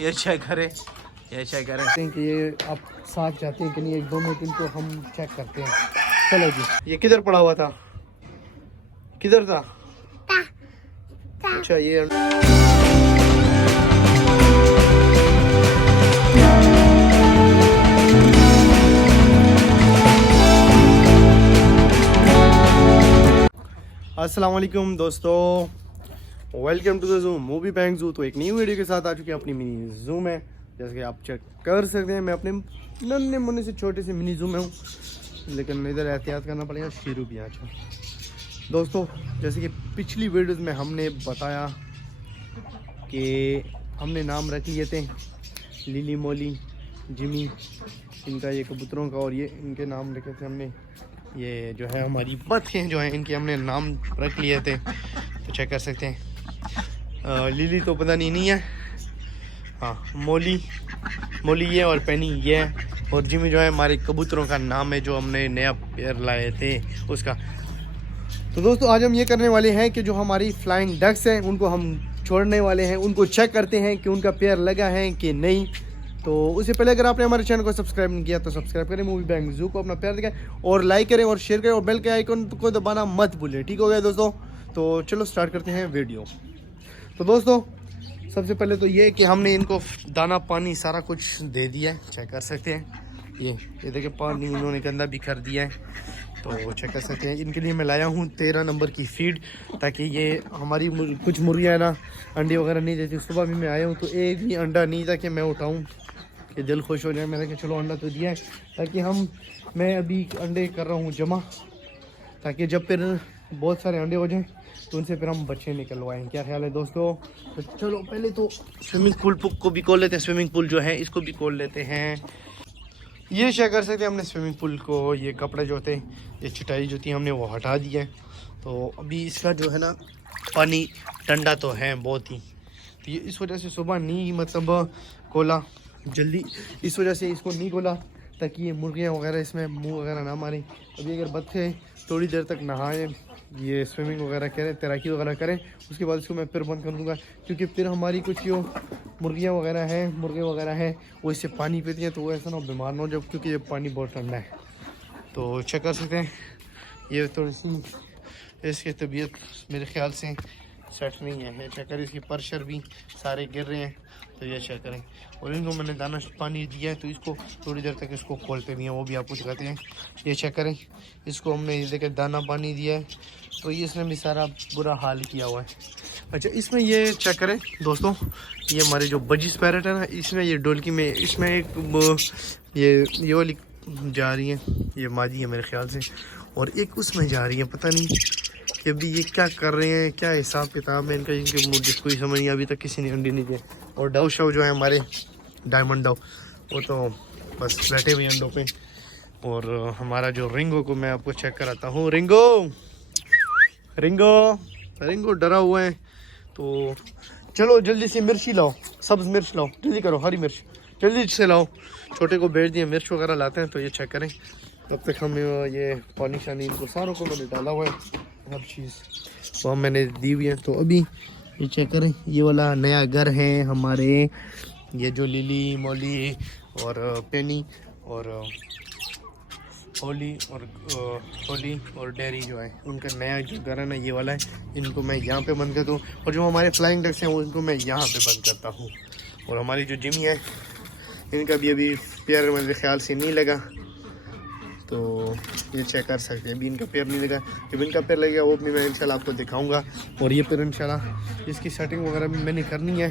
ये चेक करें, ये चेक करें कि ये आप साथ जाते हैं कि नहीं। 1-2 मिनट इनको हम चेक करते हैं। चलो जी, ये किधर पड़ा हुआ था, किधर था? अच्छा ये अस्सलाम वालेकुम दोस्तों, welcome to the zoom movie bank zoo. तो एक नई वीडियो के साथ आ चुके हैं अपनी मिनी जू में। जैसे कि आप चेक कर सकते हैं, मैं अपने नन्हे मुन्ने से छोटे से मिनी जू में हूँ, लेकिन इधर एहतियात करना पड़ेगा, शेरू भी आ चुका। दोस्तों जैसे कि पिछली वीडियोस में हमने बताया कि हमने नाम रख लिए थे लिली, मोली, जिमी, इनका ये कबूतरों का, और ये इनके नाम रखे थे हमने। ये जो है हमारी बत्खें जो हैं, इनके हमने नाम रख लिए थे, तो चेक कर सकते हैं। लिली तो पता नहीं है, हाँ मोली ये, और पेनी ये है, और जिमी जो है हमारे कबूतरों का नाम है, जो हमने नया पेयर लाए थे उसका। तो दोस्तों आज हम ये करने वाले हैं कि जो हमारी फ्लाइंग डक्स हैं उनको हम छोड़ने वाले हैं, उनको चेक करते हैं कि उनका पेयर लगा है कि नहीं। तो उससे पहले अगर आपने हमारे चैनल को सब्सक्राइब नहीं किया तो सब्सक्राइब करें, मूवी बैंक जू को अपना प्यार दिखाएं, और लाइक करें और शेयर करें, और बेल के आइकन को दबाना मत भूलें। ठीक हो गया दोस्तों, तो चलो स्टार्ट करते हैं वीडियो। तो दोस्तों सबसे पहले तो ये कि हमने इनको दाना पानी सारा कुछ दे दिया है, चेक कर सकते हैं। ये देखिए पानी इन्होंने गंदा भी कर दिया है, तो चेक कर सकते हैं। इनके लिए मैं लाया हूँ 13 नंबर की फीड, ताकि ये हमारी कुछ मुर्गियाँ ना अंडे वगैरह नहीं देती। सुबह भी मैं आया हूँ तो एक भी अंडा नहीं था कि मैं उठाऊँ कि दिल खुश हो जाए। मैंने कहा चलो अंडा तो दिया है, ताकि मैं अभी अंडे कर रहा हूँ जमा, ताकि जब फिर बहुत सारे अंडे हो जाएं तो उनसे फिर हम बच्चे निकलवाएं। क्या ख्याल है दोस्तों? तो चलो पहले तो स्विमिंग पूल को भी खोल लेते हैं। स्विमिंग पूल जो है इसको भी खोल लेते हैं। ये शेयर कर सकते हैं हमने स्विमिंग पूल को, ये कपड़े जो थे, ये चटाई जो थी हमने वो हटा दी है। तो अभी इसका जो है ना पानी ठंडा तो है बहुत ही, तो ये इस वजह से सुबह नहीं मतलब खोला जल्दी, इस वजह से इसको नहीं खोला ताकि ये मुर्गियाँ वगैरह इसमें मुंह वगैरह ना मारें। अभी अगर बच्चे थोड़ी देर तक नहाएं, ये स्विमिंग वगैरह करें, तैराकी वगैरह करें, उसके बाद इसको मैं फिर बंद कर दूँगा, क्योंकि फिर हमारी कुछ जो मुर्गियाँ वगैरह हैं, मुर्गे वगैरह हैं, वो इससे पानी पीती हैं, तो वो ऐसा ना बीमार ना हो जब, क्योंकि ये पानी बहुत ठंडा है। तो चेक कर सकते हैं, ये थोड़ी सी इसकी तबीयत मेरे ख्याल से सेट नहीं है। चेक करें, इसकी परशर भी सारे गिर रहे हैं, तो ये चेक करें। और इनको मैंने दाना पानी दिया है, तो इसको थोड़ी देर तक इसको खोलते नहीं है, वो भी आपको दिखाते हैं। ये चेक करें, इसको हमने ये देखिए दाना पानी दिया है, तो ये इसने भी सारा बुरा हाल किया हुआ है। अच्छा इसमें ये चेक करें दोस्तों, ये हमारे जो बजी पैरेट है ना, इसमें ये डोलकी में इसमें एक ये वाली जा रही है, ये मादी है मेरे ख्याल से, और एक उसमें जा रही है, पता नहीं कि अभी ये क्या कर रहे हैं, क्या हिसाब किताब है इनका, इनके मुझे कोई समझ नहीं। अभी तक किसी ने अंडे नहीं दिए। और डव शव जो है हमारे डायमंड डव, वो तो बस बैठे हुए अंडों पे। और हमारा जो रिंगो को मैं आपको चेक कराता हूँ। रिंगो डरा हुआ है, तो चलो जल्दी से मिर्ची लाओ, सब्ज मिर्च लाओ, जल्दी करो, हरी मिर्च जल्दी से लाओ। छोटे को भेज दिए, मिर्च वगैरह लाते हैं। तो ये चेक करें, तब तक हम ये पानी शानी इनको सारों को मैंने डाला हुआ है, हर चीज़ वो मैंने दी हुई है। तो अभी ये चेक करें, ये वाला नया घर है हमारे, ये जो लिली, मोली और पेनी और होली और डेरी जो है, उनका नया जो घर है ना, ये वाला है। इनको मैं यहाँ पे बंद करता हूँ, और जो हमारे फ्लाइंग डक्स हैं वो इनको मैं यहाँ पे बंद करता हूँ। और हमारी जो जिमी है, इनका भी अभी पेयर मेरे ख्याल से नहीं लगा, तो ये चेक कर सकते हैं। अभी इनका पैर नहीं लगा, जब इनका पैर लगेगा वो भी मैं इंशाल्लाह आपको दिखाऊंगा। और ये पैर इंशाल्लाह इसकी सेटिंग वगैरह भी मैंने करनी है।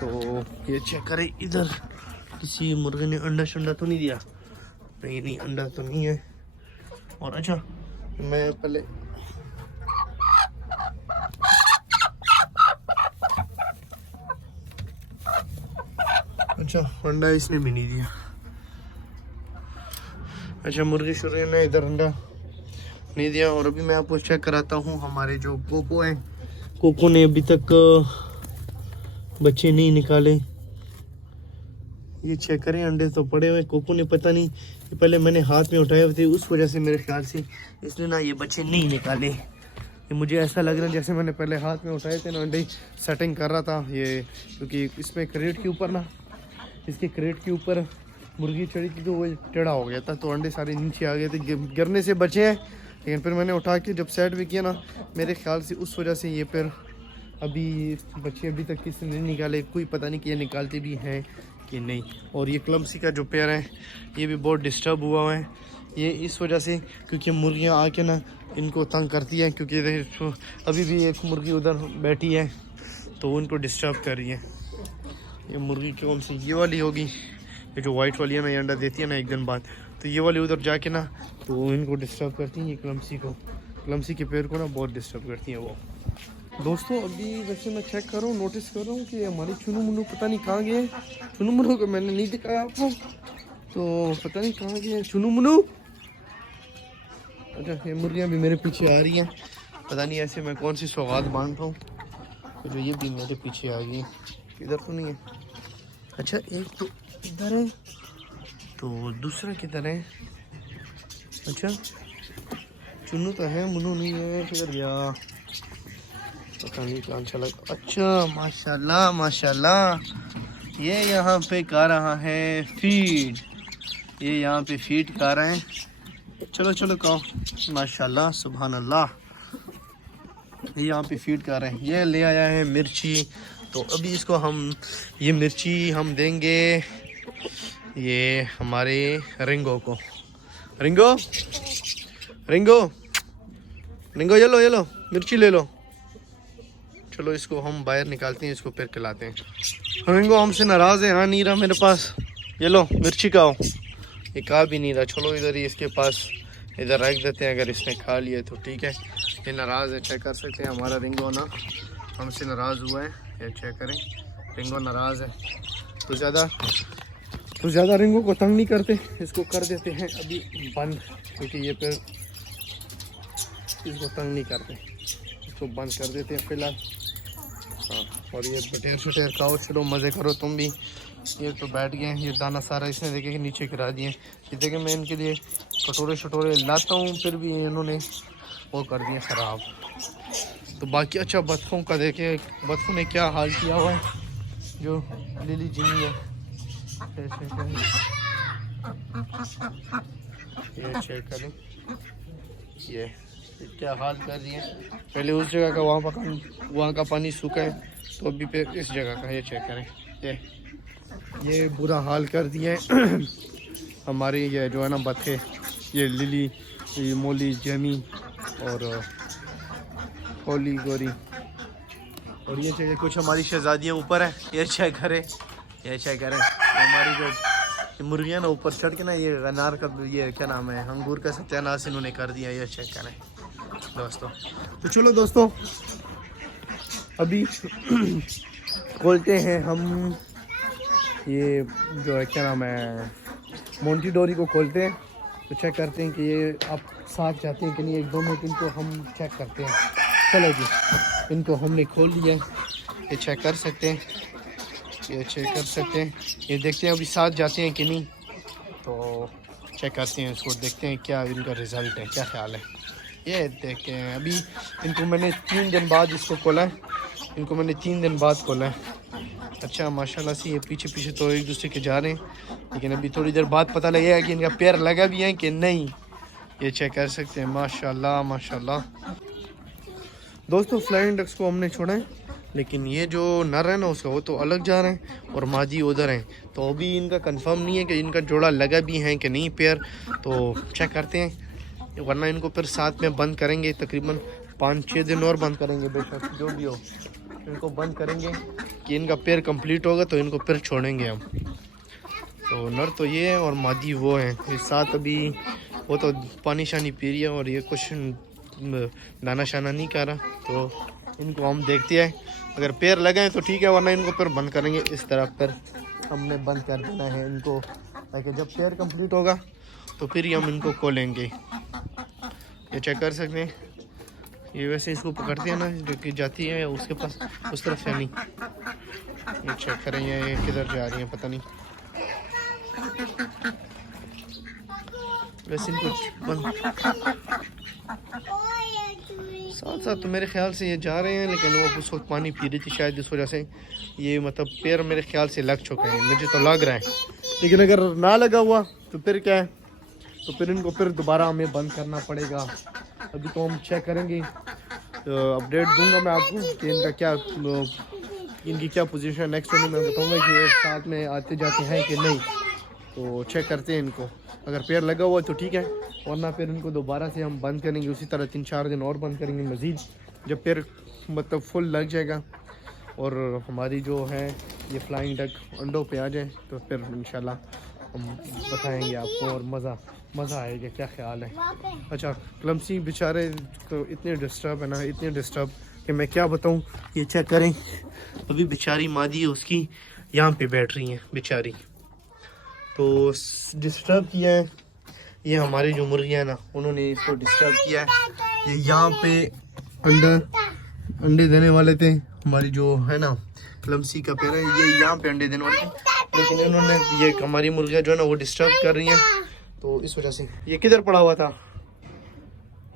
तो ये चेक करें, इधर किसी मुर्गे ने अंडा शंडा तो नहीं दिया? नहीं अंडा तो नहीं है। और अच्छा मैं पहले अंडा इसने भी नहीं दिया। अच्छा मुर्गी शुरू ने इधर अंडा नहीं दिया। और अभी मैं आपको चेक कराता हूँ हमारे जो कोको हैं, कोको ने अभी तक बच्चे नहीं निकाले। ये चेक करें, अंडे तो पड़े हुए। कोको ने पता नहीं, ये पहले मैंने हाथ में उठाए हुए थे, उस वजह से मेरे ख्याल से इसने ना ये बच्चे नहीं निकाले। ये मुझे ऐसा लग रहा है जैसे मैंने पहले हाथ में उठाए थे ना अंडे, सेटिंग कर रहा था ये, क्योंकि इसमें क्रेट के ऊपर ना, इसके क्रेट के ऊपर मुर्गी चढ़ी थी तो वो टेढ़ा हो गया था, तो अंडे सारे नीचे आ गए थे, गिरने से बचे हैं। लेकिन फिर मैंने उठा के जब सेट भी किया ना, मेरे ख्याल से उस वजह से ये फिर अभी बच्चे अभी तक किसी ने निकाले, कोई पता नहीं कि ये निकालते भी हैं कि नहीं। और ये क्लमसी का जो पेयर है ये भी बहुत डिस्टर्ब हुआ है, ये इस वजह से क्योंकि मुर्गियाँ आके ना इनको तंग करती हैं, क्योंकि अभी भी एक मुर्गी उधर बैठी है तो उनको डिस्टर्ब कर रही है। ये मुर्गी कौन सी, ये वाली होगी, ये जो वाइट वाली है ना, ये अंडा देती है ना एक दिन बाद, तो ये वाली उधर जाके ना तो इनको डिस्टर्ब करती हैं, ये क्लमसी को, क्लमसी के पेड़ को ना बहुत डिस्टर्ब करती हैं वो। दोस्तों अभी वैसे मैं चेक कर रहा हूँ, नोटिस कर रहा हूँ कि हमारी चुनू मुनू पता नहीं कहाँ गए। चुनू मुनू को मैंने नहीं दिखाया आपको, तो पता नहीं कहाँ गए चुनू मुनू। अच्छा ये मुर्गियाँ भी मेरे पीछे आ रही हैं, पता नहीं ऐसे मैं कौन सी सौगात बांध रहा हूँ, तो जो ये भी मेरे पीछे आ गई। इधर तो नहीं है, अच्छा एक तो इधर है, तो दूसरा किधर है? अच्छा चुन्नू तो है, मुन्नू नहीं है, किधर गया पता नहीं कहाँ चला। अच्छा माशाल्लाह माशाल्लाह, ये यहाँ पे खा रहा है फीड, ये यहाँ पे फीड खा रहे हैं। चलो चलो खाओ, माशाल्लाह सुभान अल्लाह, ये यहाँ पे फीड कर रहे हैं। ये ले आया है मिर्ची, तो अभी इसको हम, ये मिर्ची हम देंगे ये हमारे रिंगो को। रिंगो रिंगो रिंगो, ये लो ये लो मिर्ची ले लो। चलो इसको हम बाहर निकालते हैं, इसको फिर खिलाते हैं। रिंगो हमसे नाराज़ है, हाँ नहीं रहा मेरे पास, ये लो मिर्ची खाओ। ये खा भी नहीं रहा, चलो इधर ही इसके पास इधर रख देते हैं, अगर इसने खा लिया तो ठीक है। ये नाराज़ है, चेक कर सकते हैं हमारा रिंगो ना हमसे नाराज़ हुआ है, ये चेक करें रिंगो नाराज़ है। तो ज़्यादा रिंगो को तंग नहीं करते, इसको कर देते हैं अभी बंद, क्योंकि ये फिर इसको तंग नहीं करते, इसको बंद कर देते हैं फ़िलहाल। हाँ और ये बटेर शटेर खाओ, चलो मज़े करो तुम भी। ये तो बैठ गए, ये दाना सारा इसने देखे कि नीचे गिरा दिए। ये देखे मैं इनके लिए कटोरे शटोरे लाता हूँ, फिर भी इन्होंने वो कर दिए ख़राब। तो बाकी अच्छा बतखों का देखे, बतखों ने क्या हाल किया हुआ है, जो लिली जिनी है, ये चेक करें, ये क्या हाल कर दिए। पहले उस जगह का वहाँ का पानी सूखा है, तो अभी पे इस जगह का, ये चेक करें, ये बुरा हाल कर दिए हमारे ये जो है ना बतखे, ये लिली, ये मोली, जेमी और होली गोरी, और ये चीज़ें कुछ हमारी शहजादियाँ ऊपर हैं, ये चेक करें, ये चेक करें। हमारी जो मुर्गियाँ ना ऊपर चढ़ के ना ये अनार का, ये क्या नाम है, अंगूर का सत्यानाश इन्होंने कर दिया, ये चेक करें दोस्तों। तो चलो दोस्तों अभी खोलते हैं हम ये जो है क्या नाम है, मोंटी डोरी को खोलते हैं, तो चेक करते हैं कि ये आप साथ जाते हैं कि नहीं। 1-2 मिनट इनको हम चेक करते हैं। चलो जी, इनको हमने खोल लिया, ये चेक कर सकते हैं, ये चेक कर सकते हैं, ये देखते हैं अभी साथ जाते हैं कि नहीं, तो चेक करते हैं इसको, देखते हैं क्या इनका रिज़ल्ट है, क्या ख्याल है। ये देखते हैं अभी इनको मैंने 3 दिन बाद इसको खोला है, इनको मैंने 3 दिन बाद खोला है। अच्छा माशाल्लाह से ये पीछे पीछे तो एक दूसरे के जा रहे हैं, लेकिन अभी थोड़ी देर बाद पता लगेगा कि इनका पैर लगा भी है कि नहीं। ये चेक कर सकते हैं, माशाल्लाह माशाल्लाह। दोस्तों फ्लाइंग डक्स को हमने छोड़ा है, लेकिन ये जो नर है ना उसका वो तो अलग जा रहे हैं और मादी उधर हैं, तो अभी इनका कंफर्म नहीं है कि इनका जोड़ा लगा भी है कि नहीं पैर, तो चेक करते हैं, वरना इनको फिर साथ में बंद करेंगे, तकरीबन 5-6 दिन और बंद करेंगे, बेशक जो भी हो इनको बंद करेंगे कि इनका पैर कंप्लीट होगा तो इनको फिर छोड़ेंगे हम। तो नर तो ये है और मादी वो है, ये साथ अभी वो तो पानी शानी पी रही है और ये कुछ दाना शाना नहीं कर रहा, तो इनको हम देखते हैं, अगर पैर लगाएं तो ठीक है, वरना इनको फिर बंद करेंगे। इस तरह पर हमने बंद कर देना है इनको, ताकि जब पैर कंप्लीट होगा तो फिर ही हम इनको खोलेंगे। ये चेक कर सकते हैं, ये वैसे इसको पकड़ते हैं ना जो कि जाती है उसके पास, उस तरफ से नहीं। ये चेक करें ये किधर जा रही है पता नहीं। वैसे इनको साथ साथ तो मेरे ख्याल से ये जा रहे हैं, लेकिन वो उस वक्त पानी पी रही थी शायद, इस वजह से ये मतलब पैर मेरे ख्याल से लग चुके हैं, मुझे तो लग रहा है। लेकिन अगर ना लगा हुआ तो फिर क्या है, तो फिर इनको फिर दोबारा हमें बंद करना पड़ेगा। अभी तो हम चेक करेंगे, अपडेट दूंगा मैं आपको कि इनका क्या इनकी क्या पोजीशन नेक्स्ट वीडियो में बताऊंगा कि एक साथ में आते जाते हैं कि नहीं। तो चेक करते हैं इनको, अगर पैर लगा हुआ तो ठीक है, वरना फिर इनको दोबारा से हम बंद करेंगे। उसी तरह 3-4 दिन और बंद करेंगे मज़ीद, जब पैर मतलब फुल लग जाएगा और हमारी जो है ये फ्लाइंग डक अंडों पे आ जाए तो फिर इंशाल्लाह हम बताएंगे आपको और मज़ा आएगा। क्या ख्याल है? अच्छा, क्लमसी बेचारे तो इतने डिस्टर्ब है ना, इतने डिस्टर्ब कि मैं क्या बताऊं। ये चेक करें, अभी बेचारी मादी उसकी यहाँ पे बैठ रही हैं बेचारी, तो डिस्टर्ब किया है। ये हमारी जो मुर्गियाँ है ना, उन्होंने इसको डिस्टर्ब किया है। ये यहाँ पे अंडे देने वाले थे, हमारी जो है ना क्लमसी का पैर है, ये यहाँ पे अंडे देने वाले थे, लेकिन इन्होंने ये हमारी मुर्गियाँ जो है ना वो डिस्टर्ब कर रही हैं, तो इस वजह से। ये किधर पड़ा हुआ था,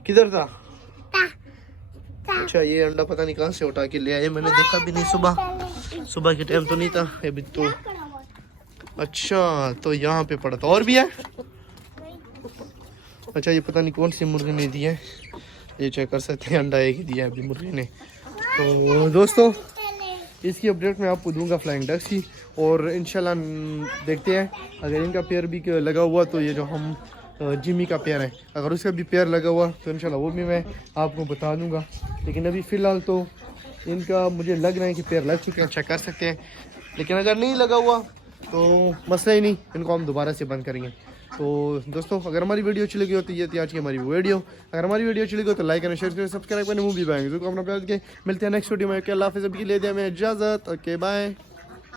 किधर था? अच्छा, ये अंडा पता नहीं कहाँ से उठा के ले आए, मैंने देखा भी नहीं, सुबह के टाइम तो नहीं था अभी तो। अच्छा, तो यहाँ पे पड़ा था, और भी है? अच्छा, ये पता नहीं कौन सी मुर्गी ने दिया है, ये चेक कर सकते हैं, अंडा एक ही दिया है अभी मुर्गी ने। तो दोस्तों, इसकी अपडेट मैं आपको दूंगा फ्लाइंग डक्स की, और इंशाल्लाह देखते हैं अगर इनका पैर भी लगा हुआ तो ये जो हम जिमी का पैर है, अगर उसका भी पैर लगा हुआ तो इंशाल्लाह वो भी मैं आपको बता दूंगा। लेकिन अभी फ़िलहाल तो इनका मुझे लग रहा है कि पैर लग चुके हैं, चेक कर सकते हैं। लेकिन अगर नहीं लगा हुआ तो मसला ही नहीं, इनको हम दोबारा से बंद करेंगे। तो दोस्तों, अगर हमारी वीडियो अच्छी लगी हो तो ये थी आज की हमारी वीडियो। अगर हमारी वीडियो अच्छी लगी हो तो लाइक करें, शेयर करें, सब्सक्राइब करें। मूवी बैंग को अपना प्यार के मिलते हैं नेक्स्ट वीडियो में। अल्लाह हाफ़िज़, अभी के लिए दे हमें इजाज़त। Okay, bye.